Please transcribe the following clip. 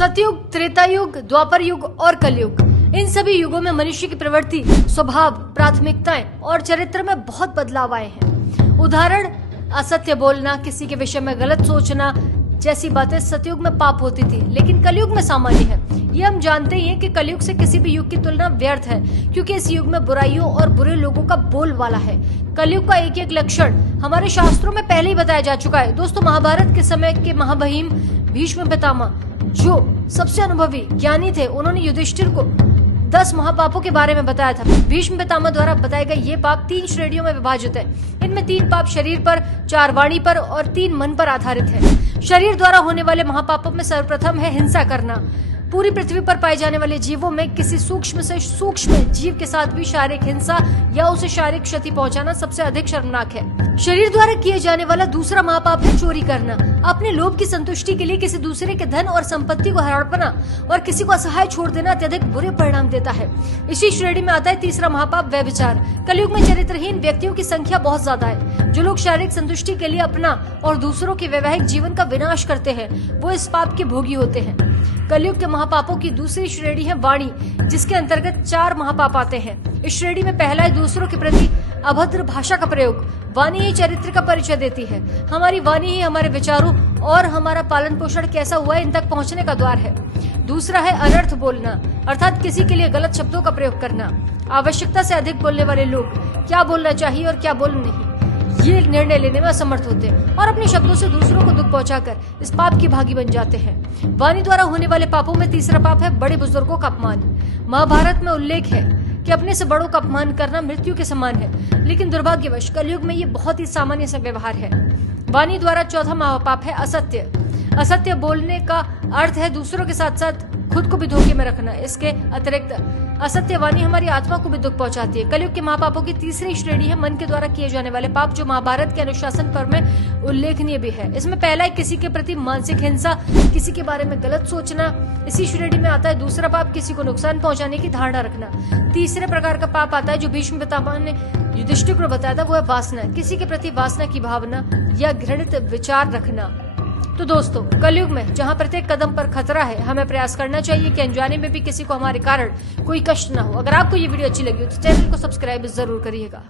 सतयुग, त्रेता युग, द्वापर युग और कलयुग, इन सभी युगों में मनुष्य की प्रवृत्ति, स्वभाव, प्राथमिकताएं और चरित्र में बहुत बदलाव आए हैं। उदाहरण, असत्य बोलना, किसी के विषय में गलत सोचना जैसी बातें सतयुग में पाप होती थी, लेकिन कलयुग में सामान्य है। ये हम जानते ही हैं कि कलयुग से किसी भी युग की तुलना व्यर्थ है, क्योंकि इस युग में बुराइयों और बुरे लोगों का बोलबाला है। कलयुग का एक एक लक्षण हमारे शास्त्रों में पहले ही बताया जा चुका है। दोस्तों, महाभारत के समय के महामहिम भीष्म पितामह, जो सबसे अनुभवी ज्ञानी थे, उन्होंने युधिष्ठिर को 10 महापापों के बारे में बताया था। भीष्म पितामह द्वारा बताए गए ये पाप 3 श्रेणियों में विभाजित है। इनमें 3 पाप शरीर पर, 4 वाणी पर और 3 मन पर आधारित है। शरीर द्वारा होने वाले महापापों में सर्वप्रथम है हिंसा करना। पूरी पृथ्वी पर पाए जाने वाले जीवों में किसी सूक्ष्म से सूक्ष्म जीव के साथ भी शारीरिक हिंसा या उसे शारीरिक क्षति पहुंचाना सबसे अधिक शर्मनाक है। शरीर द्वारा किए जाने वाला दूसरा महापाप है चोरी करना। अपने लोभ की संतुष्टि के लिए किसी दूसरे के धन और संपत्ति को हड़पना और किसी को असहाय छोड़ देना अत्यधिक बुरे परिणाम देता है। इसी श्रेणी में आता है तीसरा महापाप, व्यभिचार। कलयुग में चरित्रहीन व्यक्तियों की संख्या बहुत ज्यादा है। जो लोग शारीरिक संतुष्टि के लिए अपना और दूसरों के वैवाहिक जीवन का विनाश करते हैं, वो इस पाप के भोगी होते हैं। कलयुग के महापापों की दूसरी श्रेणी है वाणी, जिसके अंतर्गत 4 महापाप आते हैं। इस श्रेणी में पहला है दूसरों के प्रति अभद्र भाषा का प्रयोग। वाणी ही चरित्र का परिचय देती है। हमारी वाणी ही हमारे विचारों और हमारा पालन पोषण कैसा हुआ है इन तक पहुंचने का द्वार है। दूसरा है अनर्थ बोलना, अर्थात किसी के लिए गलत शब्दों का प्रयोग करना। आवश्यकता से अधिक बोलने वाले लोग क्या बोलना चाहिए और क्या बोलना नहीं, ये निर्णय लेने में असमर्थ होते हैं और अपने शब्दों से दूसरों को दुख पहुंचाकर इस पाप की भागी बन जाते हैं। वाणी द्वारा होने वाले पापों में तीसरा पाप है बड़े बुजुर्गों का अपमान। महाभारत में उल्लेख है कि अपने से बड़ों का अपमान करना मृत्यु के समान है, लेकिन दुर्भाग्यवश कलयुग में ये बहुत ही सामान्य सा व्यवहार है। वाणी द्वारा चौथा महापाप है असत्य। असत्य बोलने का अर्थ है दूसरों के साथ साथ खुद को भी धोखे में रखना। इसके अतिरिक्त असत्य वाणी हमारी आत्मा को भी दुख पहुंचाती है। कलयुग के महापापों की तीसरी श्रेणी है मन के द्वारा किए जाने वाले पाप, जो महाभारत के अनुशासन पर्व में उल्लेखनीय भी है। इसमें पहला है किसी के प्रति मानसिक हिंसा, किसी के बारे में गलत सोचना। इसी श्रेणी में आता है दूसरा पाप, किसी को नुकसान पहुंचाने की धारणा रखना। तीसरे प्रकार का पाप आता है जो भीष्म पितामह ने युधिष्ठिर को बताया था, वो है वासना, किसी के प्रति वासना की भावना या घृणित विचार रखना। तो दोस्तों, कलयुग में जहां प्रत्येक कदम पर खतरा है, हमें प्रयास करना चाहिए कि अनजाने में भी किसी को हमारे कारण कोई कष्ट न हो। अगर आपको ये वीडियो अच्छी लगी हो तो चैनल को सब्सक्राइब जरूर करिएगा।